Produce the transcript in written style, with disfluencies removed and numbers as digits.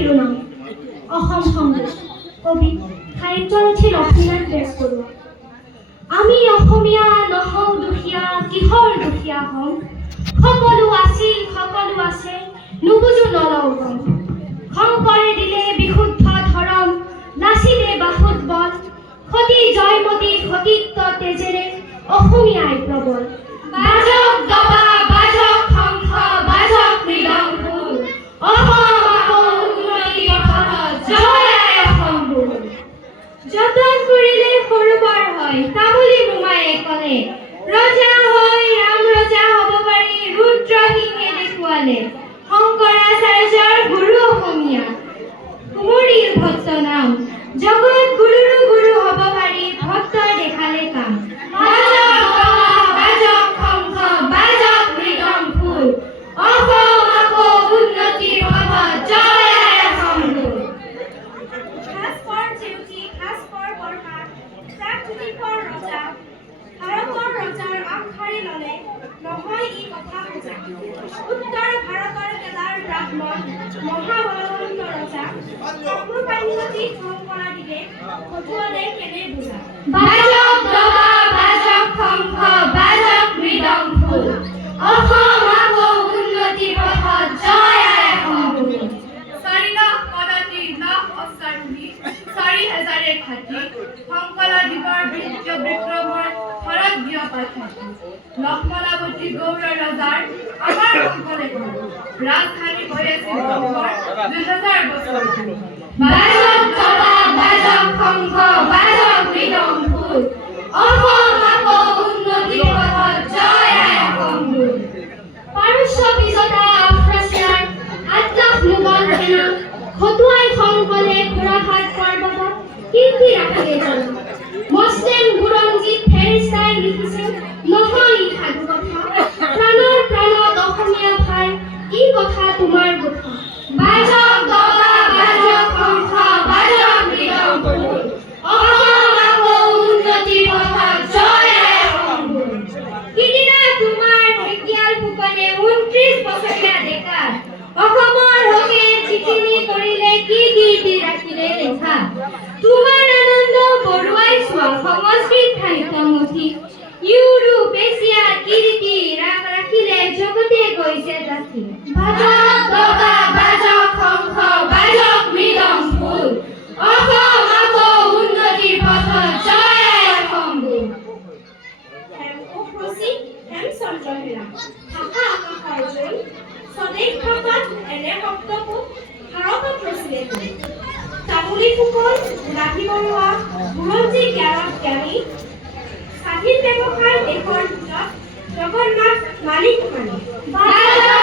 শিৰোনাম অসম সংগীত কবি সাহিত্যৰথী লক্ষ্মীনাথ বেজবৰুৱা। আমি অসমীয়া নহওঁ দুখীয়া, কিহৰ দুখীয়া হ'ম? সকলো আছিল সকলো আছে, নুবুজো নলওঁ গম। শংকৰে দিলে বিশুদ্ধ ধৰম, নাছিলে বাহুত বল। সতী জয়মতী সতীত্ব তেজেৰে অসমীয়াই প্ৰবল। বাজক দবা বাজক শংখ বাজক মৃদংগোল, অসম আকৌ উন্নতিৰ পথত জয় আই অসম বোল। যতন কৰিলে সৰুবৰ হয় তামুলী মোমায়ে ক'লে, ৰজা হৈ ৰাম ৰজা হ'ব পাৰি ৰুদ্ৰসিংহে দেখুৱালে। শংকৰাচাৰ্যৰ গুৰু অসমীয়া কুমৰীৰ ভক্ত নাম, জগত গুৰুৰো গুৰু হ'ব পাৰি ভক্তই দেখালে কাম। বাজক দবা বাজক শংখ বাজক মৃদংগোল, অসম আকৌ উন্নতিৰ পথত জয় আই অসম বোল। সাজপৰ জেউতি সাজপৰ বৰপাত, প্ৰাগজ্যোতিষৰ ৰজা, ভাৰতৰ ৰজাৰ আগশাৰী ল'লে নহয় ই কথা বুজা। উত্তৰ ভাৰতৰ কেদাৰ ব্ৰাহ্মণ, মহাবলৱন্ত ৰজা, অগ্ৰপাণ্যতী শংকৰাদিকে পঠুৱালে কেনে বুজা। বাজক দবা বাজক শংখ বাজক মৃদংগোল, অসম আকৌ উন্নতিৰ পথত জয় আই অসম বোল। 4 লাখ পদাতি লাখ অশ্বাৰোহী, 4,000 ঘাটি, শংকৰাদিবৰ বৃত্য বিক্ৰমৰ ঘৰত বিয়পাই। লক্ষ্মণাৱতী গৌৰ ৰজাৰ আমাৰ শংকৰে ঘৰ, ৰাজধানী হৈ আছিল অসমৰ 2000 বছৰ। বাজক দবা বাজক শংখ বাজক মৃদংগোল, অসম আকৌ উন্নতিৰ পথত জয় আই অসম বোল। পাৰস্য বিজেতা আফ্ৰাচিয়াৰ 8 লাখ মোগল সেনা খটুৱাই শংকৰে ঘোঁৰাঘাট পৰ্বতত কীৰ্তি ৰাখিলে জনা। মছলেম বুৰঞ্জীত ফেৰিস্তাই লিখিছে নহয় ই সাধু কথা, প্ৰাণৰ প্ৰাণত অসমীয়া ভাই ই কথা তোমাৰ কথা। বাজক দবা বাজক শংখ বাজক মৃদংগোল, অসম আকৌ উন্নতিৰ পথত জয় আই অসম বোল। সিদিনা তোমাৰ ঢেকিয়াল ফুকনে 29 বছৰীয়া ডেকা, অসমৰ হকে চিঠিনি কৰিলে কি কীৰ্তি ৰাখিলে লেখা। তোমাৰ আনন্দ বৰুৱাই চোৱা সংস্কৃত সাহিত্য মথি, ইউৰোপ এছিয়া কীৰ্তি ৰাখিলে জগতে গৈছে জাতি। বাজক দবা বাজক শংখ বাজক মৃদংগোল, অসম আকৌ উন্নতিৰ পথত জয় আই অসম বোল। হেমকোষৰচী হেমচন্দ্ৰ হেৰা, ভাষা আকাশৰ জোন, স্বদেশ ভাষাত এনে শব্দকোষ ভাৰতত ৰচিলে কোন। তামুলী ফুকন ৰাধি বৰুৱা বুৰঞ্জী জ্ঞানত জ্ঞানী, স্বাধীন ব্যৱসায় দেশৰ ভিতৰত জগন্নাথ মালিক মানি। বাজক